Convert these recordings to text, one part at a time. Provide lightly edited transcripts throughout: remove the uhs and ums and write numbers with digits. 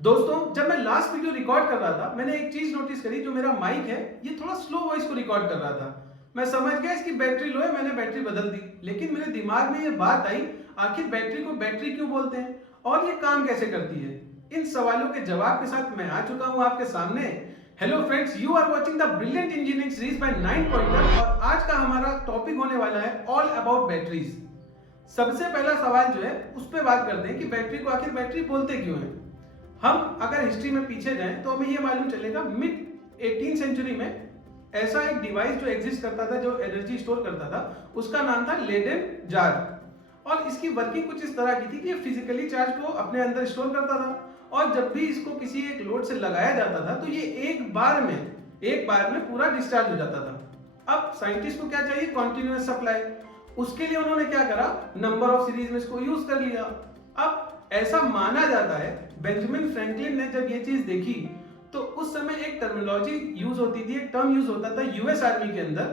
दोस्तों, जब मैं लास्ट वीडियो रिकॉर्ड कर रहा था, मैंने एक चीज नोटिस करी। जो मेरा माइक है, ये थोड़ा स्लो वॉइस को रिकॉर्ड कर रहा था। मैं समझ गया इसकी बैटरी लो है, मैंने बैटरी बदल दी। लेकिन मेरे दिमाग में ये बात आई, आखिर बैटरी को बैटरी क्यों बोलते हैं और ये काम कैसे करती है। इन सवालों के जवाब के साथ मैं आ चुका हूं आपके सामने। Hello friends, you are watching the brilliant engineering series by 9 pointer और आज का हमारा टॉपिक होने वाला है ऑल अबाउट बैटरीज। सबसे पहला सवाल जो है उस पर बात करते हैं कि बैटरी को आखिर बैटरी बोलते क्यों हैं। हम अगर हिस्ट्री में पीछे जाएं तो हमें यह मालूम चलेगा, मिड 18 सेंचुरी में ऐसा एक डिवाइस जो एग्जिस्ट करता था, जो एनर्जी स्टोर करता था, उसका नाम था लेडेन जार। और इसकी वर्किंग कुछ इस तरह की थी कि ये फिजिकली चार्ज को अपने अंदर स्टोर करता था और जब भी इसको किसी एक लोड से लगाया जाता था तो ये एक बार में पूरा डिस्चार्ज हो जाता था। अब साइंटिस्ट को क्या चाहिए? Continuous supply. उसके लिए उन्होंने क्या करा? नंबर ऑफ सीरीज में इसको यूज कर लिया। अब ऐसा माना जाता है, बेंजामिन फ्रैंकलिन ने जब ये चीज देखी तो उस समय एक टर्मिनोलॉजी यूज होती थी, एक टर्म यूज होता था यूएस आर्मी के अंदर,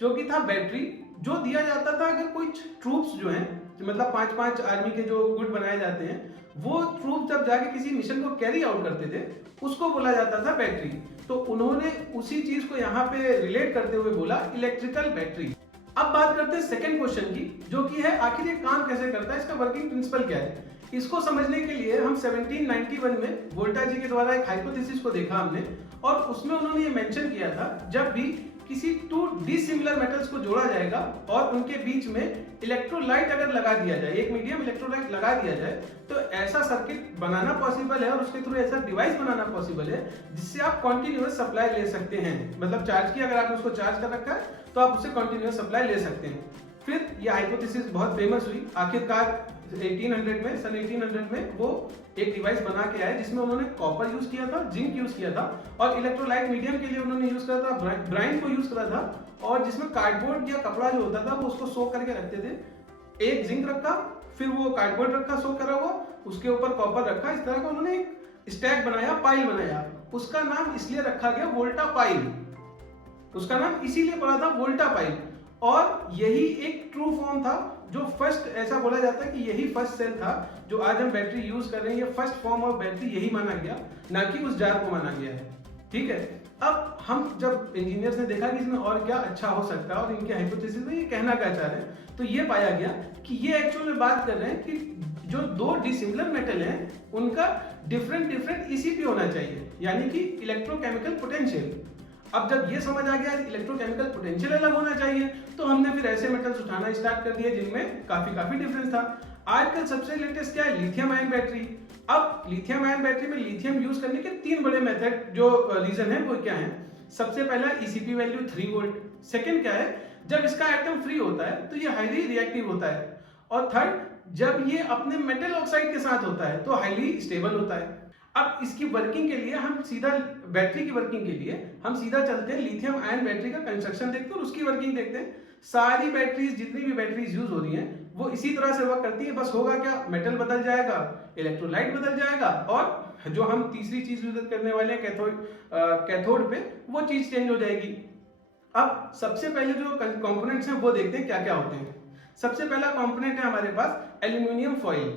जो कि था बैटरी। जो दिया जाता था अगर कोई ट्रूप्स जो हैं, मतलब 5-5 आर्मी के जो गुट बनाए जाते हैं, वो ट्रूप जब जाके किसी मिशन को कैरी आउट करते थे, उसको बोला जाता था बैटरी। तो उन्होंने उसी चीज को यहाँ पे रिलेट करते हुए बोला इलेक्ट्रिकल बैटरी। अब बात करते हैं सेकंड क्वेश्चन की, जो कि है आखिर ये काम कैसे करता है, इसका वर्किंग प्रिंसिपल क्या है। इसको समझने के लिए हम 1791 में वोल्टा जी के द्वारा एक हाइपोथेसिस को देखा हमने, और उसमें उन्होंने ये मेंशन किया था, जब भी किसी टू डिसिमिलर मेटल्स को जोड़ा जाएगा और उनके बीच में इलेक्ट्रोलाइट अगर लगा दिया जाए, एक मीडियम इलेक्ट्रोलाइट लगा दिया जाए, तो ऐसा सर्किट बनाना पॉसिबल है और उसके थ्रू ऐसा डिवाइस बनाना पॉसिबल है जिससे आप कंटीन्यूअस सप्लाई ले सकते हैं। मतलब चार्ज की, अगर आपने उसको चार्ज कर रखा है तो आप उससे कंटीन्यूअस सप्लाई ले सकते हैं। फिर यह हाइपोथेसिस बहुत फेमस हुई। आखिरकार 1800 में वो एक डिवाइस बना के आए जिसमें उन्होंने कॉपर यूज किया था, जिंक यूज किया था और इलेक्ट्रोलाइट मीडियम के लिए उन्होंने यूज करा था ब्राइन को यूज करा था, और जिसमें कार्डबोर्ड या कपड़ा जो होता था वो उसको सोक करके रखते थे। एक जिंक रखा, फिर वो कार्डबोर्ड रखा सोक करा हुआ, उसके ऊपर कॉपर रखा। इस तरह का उन्होंने एक स्टैक बनाया, पाइल बनाया। उसका नाम इसलिए रखा गया वोल्टा पाइल। उसका नाम इसीलिए पड़ा था वोल्टा पाइल। और यही एक ट्रू फॉर्म था, जो फर्स्ट, ऐसा बोला जाता है कि यही फर्स्ट सेल था जो आज हम बैटरी यूज कर रहे हैं। ये फर्स्ट फॉर्म ऑफ बैटरी यही माना गया, ना कि उस जार को माना गया है। ठीक है, अब हम जब इंजीनियर्स ने देखा कि इसमें और क्या अच्छा हो सकता है और इनके हाइपोथेसिस में ये कहना क्या चाह रहे हैं, तो ये पाया गया कि ये एक्चुअल में बात कर रहे हैं कि जो दो डिसिमिलर मेटल हैं उनका डिफरेंट ईसीपी होना चाहिए, यानी कि इलेक्ट्रोकेमिकल पोटेंशियल। अब जब ये समझ आ गया इलेक्ट्रोकेमिकल पोटेंशियल अलग होना चाहिए, तो हमने फिर ऐसे मेटल्स उठाना स्टार्ट कर दिए जिनमें काफी डिफरेंस था। आजकल सबसे लेटेस्ट क्या है? Lithium ion battery. अब लिथियम आयन बैटरी में लिथियम यूज करने के 3 बड़े मेथड, जो रीजन है वो क्या है? सबसे पहला ईसीपी वैल्यू 3 वोल्ट। सेकंड क्या है? जब इसका एटम फ्री होता है तो ये हाईली रिएक्टिव होता है। और थर्ड, जब ये अपने मेटल ऑक्साइड के साथ होता है तो हाईली स्टेबल होता है। अब इसकी वर्किंग के लिए हम सीधा, बैटरी की वर्किंग के लिए हम सीधा चलते हैं लिथियम आयन बैटरी का कंस्ट्रक्शन देखते हैं और उसकी वर्किंग देखते हैं। सारी बैटरीज, जितनी भी बैटरीज यूज हो रही हैं, वो इसी तरह से वर्क करती है। बस होगा क्या? मेटल बदल जाएगा, इलेक्ट्रोलाइट बदल जाएगा, और जो हम तीसरी चीज यूज करने वाले हैं कैथोड पे, वो चीज चेंज हो जाएगी। अब सबसे पहले जो कंपोनेंट्स हैं वो देखते हैं क्या क्या होते हैं। सबसे पहला कंपोनेंट है हमारे पास एल्यूमिनियम फॉइल।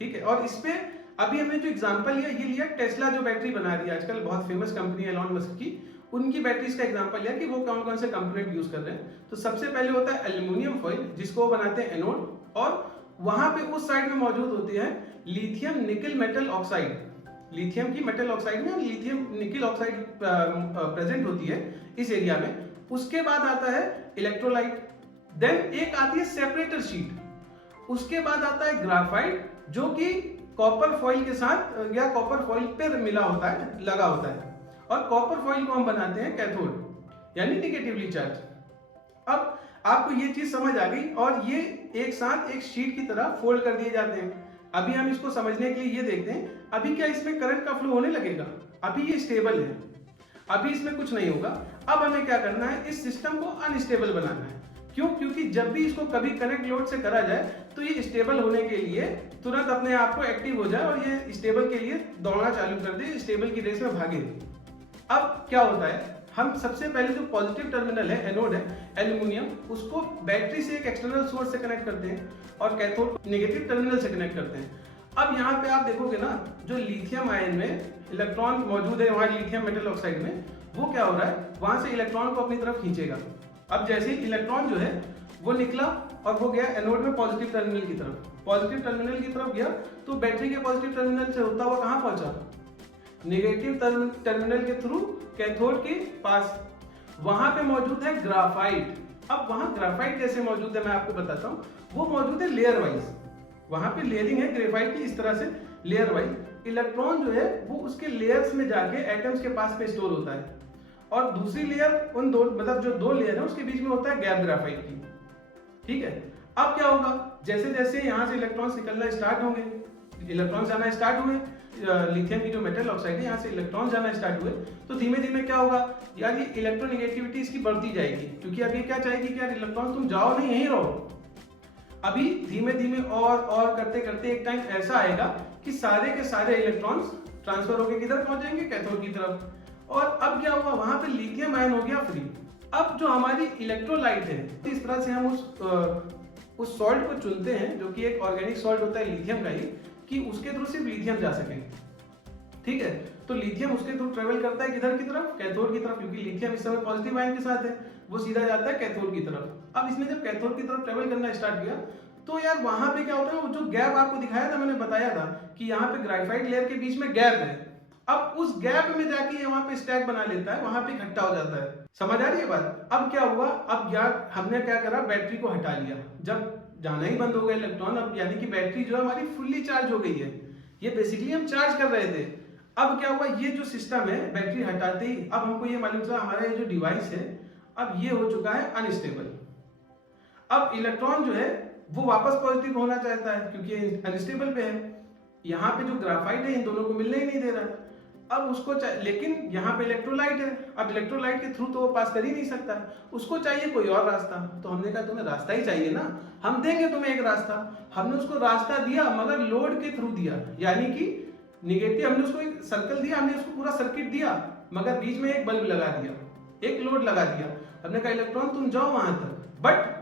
ठीक है, और इस पे अभी हमने जो एग्जांपल लिया, ये लिया टेस्ला जो बैटरी बना रही है आजकल, बहुत फेमस कंपनी है एलॉन मस्क की, उनकी बैटरीज का एग्जांपल लिया कि वो कौन कौन से कंपोनेंट यूज कर रहे हैं। तो सबसे पहले होता है एल्यूमिनियम फॉइल, जिसको वो बनाते हैं एनोड, और वहां पे उस साइड में मौजूद होते हैं lithium nickel metal oxide. Lithium की मेटल ऑक्साइड में लिथियम निकल ऑक्साइड प्रेजेंट होती है इस एरिया में। उसके बाद आता है इलेक्ट्रोलाइट, देन एक आती है सेपरेटर शीट, उसके बाद आता है ग्राफाइट, जो कि कॉपर फॉइल के साथ या कॉपर फॉइल पर मिला होता है, लगा होता है, और कॉपर फॉइल को हम बनाते हैं कैथोड, यानी निगेटिवली चार्ज। अब आपको ये चीज समझ आ गई, और ये एक साथ एक शीट की तरह फोल्ड कर दिए जाते हैं। अभी हम इसको समझने के लिए ये देखते हैं, अभी क्या इसमें करंट का फ्लो होने लगेगा? अभी ये स्टेबल है, अभी इसमें कुछ नहीं होगा। अब हमें क्या करना है? इस सिस्टम को अनस्टेबल बनाना है। क्यों? क्योंकि जब भी इसको कभी कनेक्ट लोड से करा जाए तो ये स्टेबल होने के लिए तुरंत अपने आप को एक्टिव हो जाए और ये स्टेबल के लिए दौड़ना चालू कर दे, स्टेबल की रेस में भागे। अब क्या होता है? हम सबसे पहले जो पॉजिटिव टर्मिनल है, एनोड है एल्यूमिनियम, उसको बैटरी से एक एक्सटर्नल सोर्स से कनेक्ट करते हैं और कैथोड नेगेटिव टर्मिनल से कनेक्ट करते हैं। अब यहाँ पे आप देखोगे ना, जो लिथियम आयन में इलेक्ट्रॉन मौजूद है वहाँ लिथियम मेटल ऑक्साइड में, वो क्या हो रहा है, वहां से इलेक्ट्रॉन को अपनी तरफ खींचेगा। अब जैसे ही इलेक्ट्रॉन जो है वो निकला और वो गया एनोड में पॉजिटिव टर्मिनल की तरफ, पॉजिटिव टर्मिनल की तरफ गया तो बैटरी के पॉजिटिव टर्मिनल से होता हुआ कहाँ पहुंचा, नेगेटिव टर्मिनल के थ्रू कैथोड के पास। वहां पे मौजूद है ग्राफाइट। अब वहां ग्राफाइट कैसे मौजूद है मैं आपको बताता हूँ। वो मौजूद है लेयर वाइज, वहां पे लेयरिंग है ग्रेफाइट की इस तरह से लेयर वाइज। इलेक्ट्रॉन जो है वो उसके लेयर्स में जाके एटम्स के पास पे स्टोर होता है, और दूसरी लेयर उन दो मतलब जो दो लेयर है उसके बीच में होता है गैप ग्राफाइट की। ठीक है, अब क्या होगा, जैसे जैसे यहाँ से इलेक्ट्रॉन्स निकलना स्टार्ट होंगे, इलेक्ट्रॉन्स जाना स्टार्ट हुए, लिथियम की जो मेटल ऑक्साइड है यहाँ से इलेक्ट्रॉन जाना स्टार्ट हुए, तो धीमे धीमे क्या होगा यार, ये इलेक्ट्रोनेगेटिविटी इसकी बढ़ती जाएगी, क्योंकि अब ये क्या चाहेगी कि यार इलेक्ट्रॉन तुम जाओ नहीं, यहीं रहो। अभी धीमे धीमे और करते करते एक टाइम ऐसा आएगा कि सारे के सारे इलेक्ट्रॉन्स ट्रांसफर होकर किधर पहुंचेंगे, कैथोड की तरफ। और अब क्या हुआ, वहां पे लिथियम आयन हो गया फ्री। अब जो हमारी इलेक्ट्रोलाइट है, इस तरह से हम उस सॉल्ट को चुनते हैं जो कि एक ऑर्गेनिक सॉल्ट होता है लिथियम का ही, कि उसके थ्रू सिर्फ लिथियम जा सके। ठीक है, तो लिथियम उसके थ्रू ट्रेवल करता है किधर की तरफ, कैथोड की तरफ, क्योंकि लिथियम इस समय पॉजिटिव आयन के साथ है, वो सीधा जाता है कैथोड की तरफ। अब इसने जब कैथोड की तरफ ट्रेवल करना स्टार्ट किया तो यार वहां पे क्या होता है, वो जो गैप आपको दिखाया था, मैंने बताया था कि यहाँ पे ग्राफाइट लेयर के बीच में गैप है। अब उस गैप में जाके ये वहां पे स्टैक बना लेता है, वहां पे इकट्ठा हो जाता है। समझ आ रही है बात। अब क्या हुआ, अब यार हमने क्या करा, बैटरी को हटा लिया। जब जाना ही बंद हो गया इलेक्ट्रॉन, अब यानी कि बैटरी जो है हमारी फुल्ली चार्ज हो गई है। ये बेसिकली हम चार्ज कर रहे थे। अब क्या हुआ, ये जो सिस्टम है बैटरी हटाते ही अब हमको ये मालूम चला हमारा ये जो डिवाइस है अब ये हो चुका है अनस्टेबल। अब इलेक्ट्रॉन जो है वो वापस पॉजिटिव होना चाहता है क्योंकि ये अनस्टेबल पे है। यहाँ पे जो ग्राफाइट है इन दोनों को मिलने ही नहीं दे रहा। अब उसको लेकिन यहाँ पे इलेक्ट्रोलाइट है, अब इलेक्ट्रोलाइट के थ्रू तो वो पास कर ही नहीं सकता, उसको चाहिए कोई और रास्ता। तो हमने कहा तुम्हें रास्ता ही चाहिए ना, हम देंगे तुम्हें एक रास्ता। हमने उसको रास्ता दिया मगर लोड के थ्रू दिया, यानी कि निगेटिव, हमने उसको एक सर्कल दिया, हमने उसको पूरा सर्किट दिया मगर बीच में एक बल्ब लगा दिया, एक लोड लगा दिया। हमने कहा इलेक्ट्रॉन तुम जाओ वहां तक, बट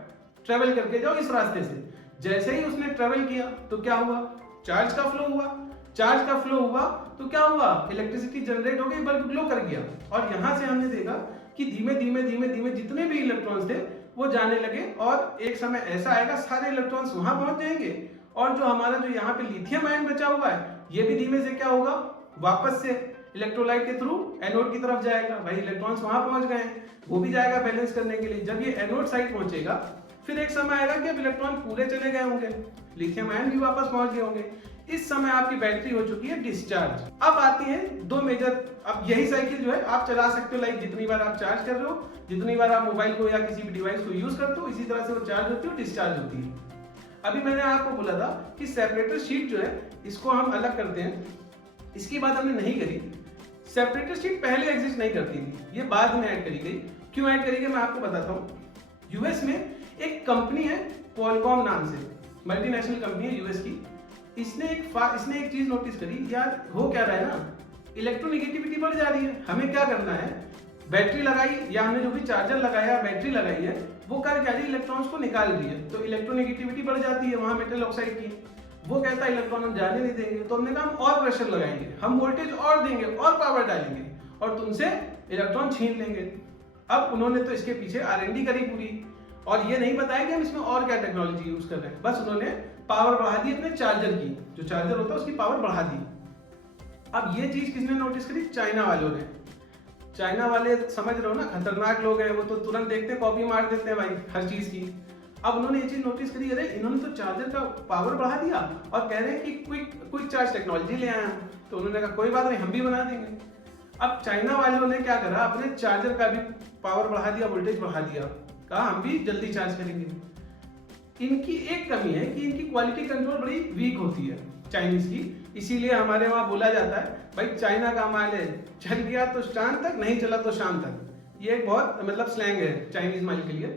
ट्रेवल करके जाओ इस रास्ते से। जैसे ही उसने ट्रेवल किया तो क्या हुआ, चार्ज का फ्लो हुआ। चार्ज का फ्लो हुआ तो क्या हुआ, इलेक्ट्रिसिटी जनरेट हो गई, बल्ब ग्लो कर गया। और यहां से हमने देखा कि धीमे धीमे धीमे धीमे जितने भी इलेक्ट्रॉन्स थे वो जाने लगे, और एक समय ऐसा आएगा सारे इलेक्ट्रॉन्स वहां पहुंच जाएंगे, और जो हमारा जो यहाँ पे लिथियम आयन बचा हुआ है ये भी धीमे से क्या होगा, वापस से इलेक्ट्रोलाइट के थ्रू एनोड की तरफ जाएगा। भाई इलेक्ट्रॉन्स वहां पहुंच गए, वो भी जाएगा बैलेंस करने के लिए। जब ये एनोड साइड पहुंचेगा फिर एक समय आएगा कि अब इलेक्ट्रॉन पूरे चले गए होंगे, लिथियम आयन भी वापस पहुंच गए होंगे। इस समय आपकी बैटरी हो चुकी है डिस्चार्ज। अब आती है दो मेजर, अब यही साइकिल जो है आप चला सकते हो, लाइक जितनी बार आप चार्ज कर रहे हो, जितनी बार आप मोबाइल को या किसी भी डिवाइस को यूज करते हो, इसी तरह से वो चार्ज होती है, डिस्चार्ज होती है। अभी मैंने आपको बोला था कि सेपरेटर शीट जो है इसको हम अलग करते हैं, इसकी बात हमने नहीं करी। सेपरेटर शीट पहले एग्जिस्ट नहीं करती थी, ये बाद में ऐड करी गई। क्यों ऐड करी गई मैं आपको बताता हूँ। यूएस में एक कंपनी है क्वालकॉम नाम से, मल्टीनेशनल कंपनी है यूएस की। इसने एक चीज नोटिस करी, यार हो क्या रहा है ना, इलेक्ट्रोनेगेटिविटी बढ़ जा रही है। हमें क्या करना है, बैटरी लगाई या हमने जो भी चार्जर लगाया बैटरी लगाई है वो कर क्या रही है, इलेक्ट्रॉन्स को निकाल रही है, तो इलेक्ट्रोनेगेटिविटी बढ़ जाती है वहां मेटल ऑक्साइड की। वो कहता है इलेक्ट्रॉन हम जाने नहीं देंगे, तो हमने कहा हम और प्रेशर लगाएंगे, हम वोल्टेज और देंगे और पावर डालेंगे और तुमसे इलेक्ट्रॉन छीन लेंगे। अब उन्होंने तो इसके पीछे R&D करी पूरी, और ये नहीं बताया कि हम इसमें और क्या टेक्नोलॉजी यूज कर रहे हैं, बस उन्होंने पावर बढ़ा दी अपने चार्जर की, जो चार्जर होता है उसकी पावर बढ़ा दी। अब ये चीज किसने नोटिस करी, चाइना वालों ने। चाइना वाले समझ रहे हो ना, खतरनाक लोग हैं, वो तो तुरंत देखते कॉपी मार देते हैं भाई हर चीज की। अब उन्होंने ये चीज नोटिस करी, अरे इन्होंने तो चार्जर का पावर बढ़ा दिया और कह रहे हैं कि क्विक चार्ज टेक्नोलॉजी ले आए हैं। तो उन्होंने कहा कोई बात नहीं, हम भी बना देंगे। अब चाइना वालों ने क्या करा, अपने चार्जर का भी पावर बढ़ा दिया, वोल्टेज बढ़ा दिया, कहा हम भी जल्दी चार्ज करेंगे। इनकी एक कमी है कि इनकी क्वालिटी कंट्रोल बड़ी वीक होती है चाइनीज की, इसीलिए हमारे वहां बोला जाता है भाई चाइना का माल है, चल गया तो चांद तक, नहीं चला तो शाम तक। ये एक बहुत मतलब स्लैंग है चाइनीज माल के लिए।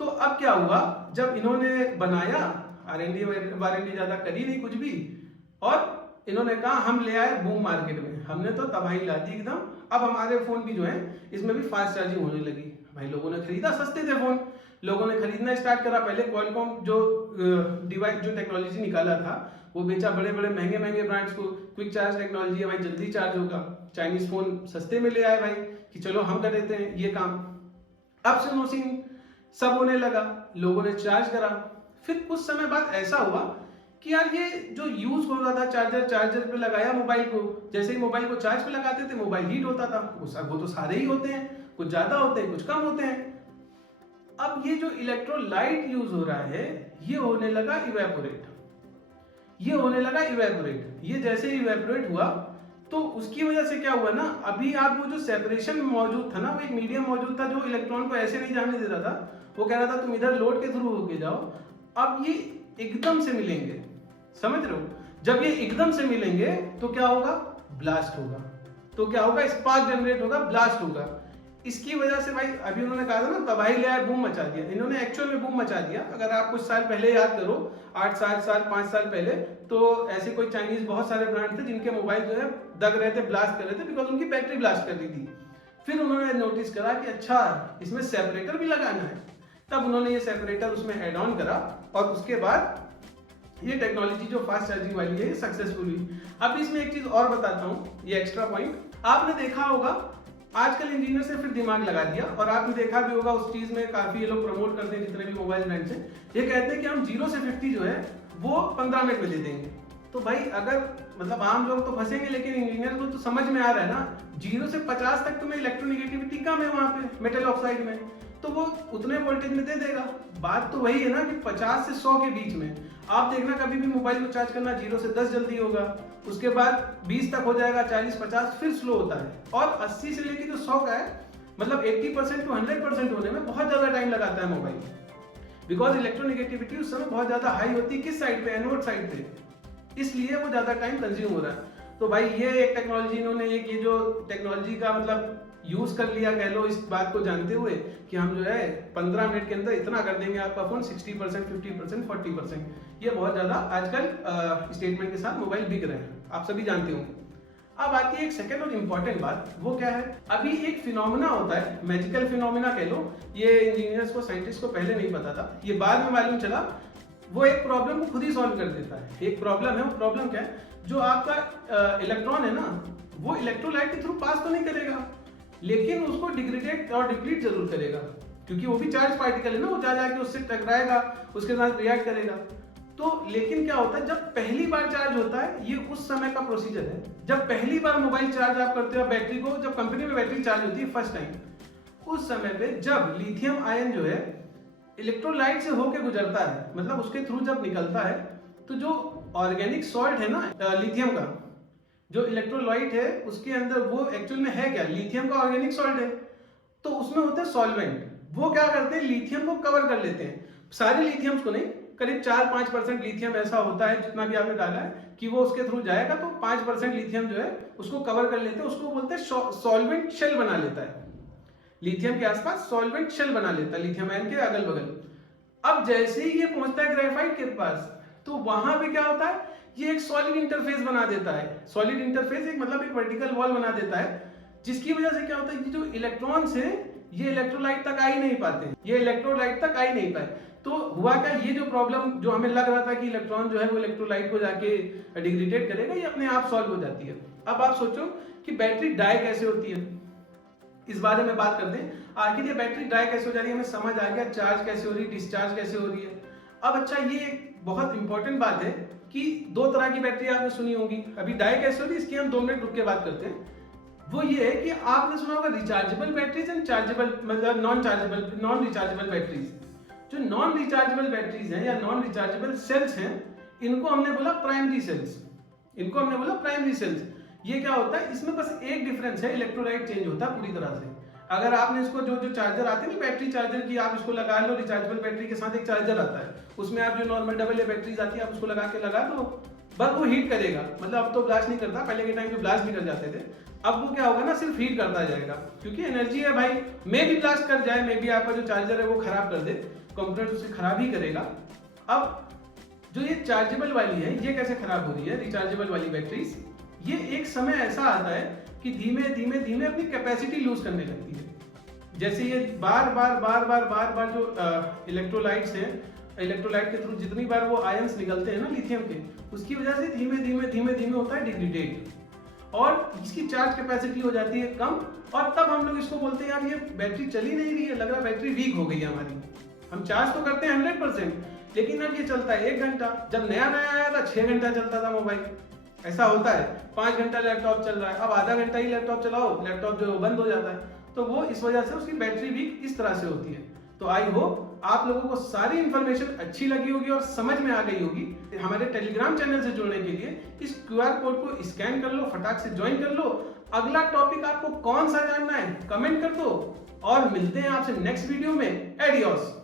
तो अब क्या हुआ, जब इन्होंने बनाया, R&D वारंडी ज्यादा करी नहीं कुछ भी, और इन्होंने कहा हम ले आए बूम मार्केट में, हमने तो तबाही ला दी एकदम। अब हमारे फोन भी जो है इसमें भी फास्ट चार्जिंग होने लगी। भाई लोगों ने खरीदा, सस्ते थे फोन, लोगों ने खरीदना स्टार्ट करा। पहले क्वालकॉम जो डिवाइस जो टेक्नोलॉजी निकाला था वो बेचा बड़े बड़े महंगे महंगे ब्रांड्स को। क्विक चार्ज टेक्नोलॉजी है भाई, जल्दी चार्ज होगा। चाइनीज फोन सस्ते में ले आए भाई कि चलो हम कर देते हैं ये काम। अब से नोसिंग सब होने लगा, लोगों ने चार्ज करा। फिर कुछ समय बाद ऐसा हुआ कि यार ये जो यूज हो रहा था चार्जर पे लगाया मोबाइल को, जैसे ही मोबाइल को चार्ज पे लगाते थे मोबाइल हीट होता था। वो तो सारे ही होते हैं, कुछ ज्यादा होते हैं कुछ कम होते हैं। अब ये जो इलेक्ट्रोलाइट यूज हो रहा है ये होने लगा इवेपोरेट, ये जैसे इवेपोरेट हुआ तो उसकी वजह से क्या हुआ ना, अभी आप वो जो सेपरेशन मौजूद था ना, वो एक मीडियम मौजूद था जो इलेक्ट्रॉन को ऐसे नहीं जाने दे रहा था। वो कह रहा था तुम इधर लोड के थ्रू होके जाओ। अब ये एकदम से मिलेंगे, समझ रहे हो? जब ये एकदम से मिलेंगे तो क्या होगा, ब्लास्ट होगा। तो क्या होगा, स्पार्क जनरेट होगा, ब्लास्ट होगा। इसकी वजह से भाई अभी उन्होंने कहा था ना तबाही ले आए, बूम मचा दिया। इन्होंने एक्चुअल में बूम मचा दिया। अगर आप कुछ साल पहले याद करो, 8-7 साल 5 साल पहले, तो ऐसे कोई चाइनीज बहुत सारे ब्रांड थे जिनके मोबाइल जो है दग रहे थे, ब्लास्ट कर रहे थे, बिकॉज उनकी बैटरी ब्लास्ट कर रही थी। फिर उन्होंने नोटिस करा कि अच्छा इसमें सेपरेटर भी लगाना है। तब उन्होंने ये सेपरेटर उसमें एड ऑन करा और उसके बाद ये टेक्नोलॉजी जो फास्ट चार्जिंग वाली है सक्सेसफुल हुई। अब इसमें एक चीज और बताता हूँ, ये एक्स्ट्रा पॉइंट। आपने देखा होगा आजकल इंजीनियर ने फिर दिमाग लगा दिया, और आपने देखा भी होगा उस चीज में काफी ये लोग प्रमोट करते हैं जितने भी मोबाइल ब्रांड्स हैं। ये कहते हैं कि हम 0 से 50 जो है वो 15 मिनट में दे देंगे। तो भाई अगर मतलब आम लोग तो फंसेंगे, लेकिन इंजीनियर को तो समझ में आ रहा है ना, 0 से 50 तक तुम्हें इलेक्ट्रोनिगेटिविटी कम है वहां पे मेटल ऑक्साइड में, तो वो उतने वोल्टेज में दे देगा। बात तो वही है ना कि 50 से 100 के बीच में। आप देखना कभी भी मोबाइल को चार्ज करना 0 से 10 जल्दी होगा, उसके बाद 20 तक हो जाएगा, 40-50 फिर स्लो होता है, और 80 से लेके जो 100 का है मतलब 80% टू 100% होने में बहुत ज्यादा टाइम लगाता है मोबाइल, बिकॉज इलेक्ट्रोनिगेटिविटी उस समय बहुत ज्यादा हाई होती है। किस साइड पे, एनोड साइड पे, इसलिए वो ज्यादा टाइम कंज्यूम हो रहा है। तो भाई ये एक टेक्नोलॉजी इन्होंने ये जो टेक्नोलॉजी का मतलब यूज कर लिया कह लो, इस बात को जानते हुए कि हम जो है 15 मिनट के अंदर इतना कर देंगे आपका फोन 60%, 50%, 40%। ये बहुत ज्यादा आजकल स्टेटमेंट के साथ मोबाइल बिक रहे हैं, आप सभी जानते होंगे। अब आती है एक सेकंड और इम्पोर्टेंट बात, वो क्या है, अभी एक फिनोमेना होता है, मैजिकल फिनोमेना कह लो। ये इंजीनियर्स को, साइंटिस्ट को पहले नहीं पता था, ये बाद में मालूम चला। वो एक प्रॉब्लम को खुद ही सॉल्व कर देता है। एक प्रॉब्लम है, वो प्रॉब्लम क्या है, जो आपका इलेक्ट्रॉन है ना, वो इलेक्ट्रोलाइट के थ्रू पास तो नहीं करेगा, लेकिन उसको डिग्रेडेट और डिप्लीट जरूर करेगा, क्योंकि वो भी चार्ज पार्टिकल है ना, वो जा जाके उससे टकराएगा, उसके साथ रिएक्ट करेगा। तो लेकिन क्या होता है, जब पहली बार चार्ज होता है, ये उस समय का प्रोसीजर है, जब पहली बार मोबाइल चार्ज आप करते हो बैटरी को, जब कंपनी में बैटरी चार्ज होती है फर्स्ट टाइम, उस समय पे जब लिथियम आयन जो है इलेक्ट्रोलाइट से होके गुजरता है, मतलब उसके थ्रू जब निकलता है, तो जो ऑर्गेनिक सॉल्ट है ना लिथियम का, जो इलेक्ट्रोलाइट है उसके अंदर, वो एक्चुअल में है क्या, लिथियम का ऑर्गेनिक सॉल्ट है। तो उसमें होते हैं सॉल्वेंट, वो क्या करते हैं, लिथियम को कवर कर लेते हैं, सारे लिथियम्स को नहीं, करीब 4-5% लिथियम ऐसा होता है जितना भी आपने डाला है कि वो उसके थ्रू जाएगा, तो 5% लिथियम जो है उसको कवर कर लेते हैं, उसको बोलते हैं सॉल्वेंट शेल बना लेता है, लिथियम के आसपास सॉल्वेंट शेल बना लेता है लिथियम आयन के अगल बगल। अब जैसे ही ये पहुंचता है ग्रेफाइट के पास, तो वहां पे क्या होता है, ये एक सॉलिड इंटरफेस बना देता है। सॉलिड इंटरफेस एक मतलब एक वर्टिकल वॉल बना देता है, जिसकी वजह से क्या होता है कि जो इलेक्ट्रॉन्स हैं ये इलेक्ट्रोलाइट तक आ ही नहीं पाते, ये इलेक्ट्रोलाइट तक आ ही नहीं पाए। तो हुआ क्या, ये जो प्रॉब्लम जो हमें लग रहा था कि इलेक्ट्रॉन जो है वो इलेक्ट्रोलाइट को जाके डिग्रेडेट करेगा, ये अपने आप सॉल्व हो जाती है। अब आप सोचो कि बैटरी डाई कैसे होती है, इस बारे में बात करते हैं। आखिर ये बैटरी डाई कैसे हो जा रही है, हमें समझ आ गया, चार्ज कैसे हो रही है, डिस्चार्ज कैसे हो रही है। अब अच्छा, ये एक बहुत इंपॉर्टेंट बात है कि 2 तरह की बैटरी आपने सुनी होगी। अभी डाई कैसे हो रही है इसकी हम 2 मिनट रुक के बात करते हैं। वो ये है कि आपने सुना होगा रिचार्जेबल बैटरीज एंड चार्जेबल, मतलब नॉन रिचार्जेबल बैटरीज। जो नॉन रिचार्जेबल बैटरीज हैं या नॉन रिचार्जेबल सेल्स हैं, इनको हमने बोला प्राइमरी सेल्स, इनको हमने बोला प्राइमरी सेल्स। ये क्या होता है, इसमें बस एक डिफरेंस है, इलेक्ट्रोलाइट चेंज होता है पूरी तरह से। अगर आपने इसको जो चार्जर आते हैं ना बैटरी चार्जर की, आप इसको लगा लो, रिचार्जेबल बैटरी के साथ एक चार्जर आता है, उसमें आप जो नॉर्मल डबल ए बैटरीज आती है आप उसको लगा दो, बस वो हीट करेगा। मतलब अब तो ब्लास्ट नहीं करता, पहले के टाइम पे ब्लास्ट भी कर जाते थे, अब वो क्या होगा ना, सिर्फ हीट करता जाएगा, क्योंकि एनर्जी है भाई। मे भी ब्लास्ट कर जाए, मे भी आपका जो चार्जर है वो खराब कर दे, कंपोनेंट उसे खराब ही करेगा। अब जो ये चार्जेबल वाली है, ये कैसे खराब हो रही है, रिचार्जेबल वाली बैटरीज, ये एक समय ऐसा आता है कि धीमे धीमे धीमे अपनी कैपेसिटी लूज करने लगती है। जैसे ये बार बार जो इलेक्ट्रोलाइट्स हैं इलेक्ट्रोलाइट के थ्रू जितनी बार वो आयंस निकलते हैं ना लिथियम के, उसकी वजह से धीमे धीमे धीमे धीमे होता है डिग्रेडेट, और इसकी चार्ज कैपेसिटी हो जाती है कम, और तब हम लोग इसको बोलते हैं यार ये बैटरी चली नहीं रही है, लग रहा है बैटरी वीक हो गई है हमारी। हम चार्ज तो करते हैं 100%, लेकिन अब ये चलता है 1 घंटा, जब नया नया आया था 6 घंटा चलता था मोबाइल। ऐसा होता है 5 घंटा लैपटॉप चल रहा है, अब आधा घंटा ही लैपटॉप चलाओ, लैपटॉप जो बंद हो जाता है, तो वो इस वजह से उसकी बैटरी वीक इस तरह से होती है। तो आई होप आप लोगों को सारी इंफॉर्मेशन अच्छी लगी होगी और समझ में आ गई होगी। हमारे टेलीग्राम चैनल से जुड़ने के लिए इस QR कोड को स्कैन कर लो, फटाक से ज्वाइन कर लो। अगला टॉपिक आपको कौन सा जानना है कमेंट कर दो, और मिलते हैं आपसे नेक्स्ट वीडियो में। एडियोस।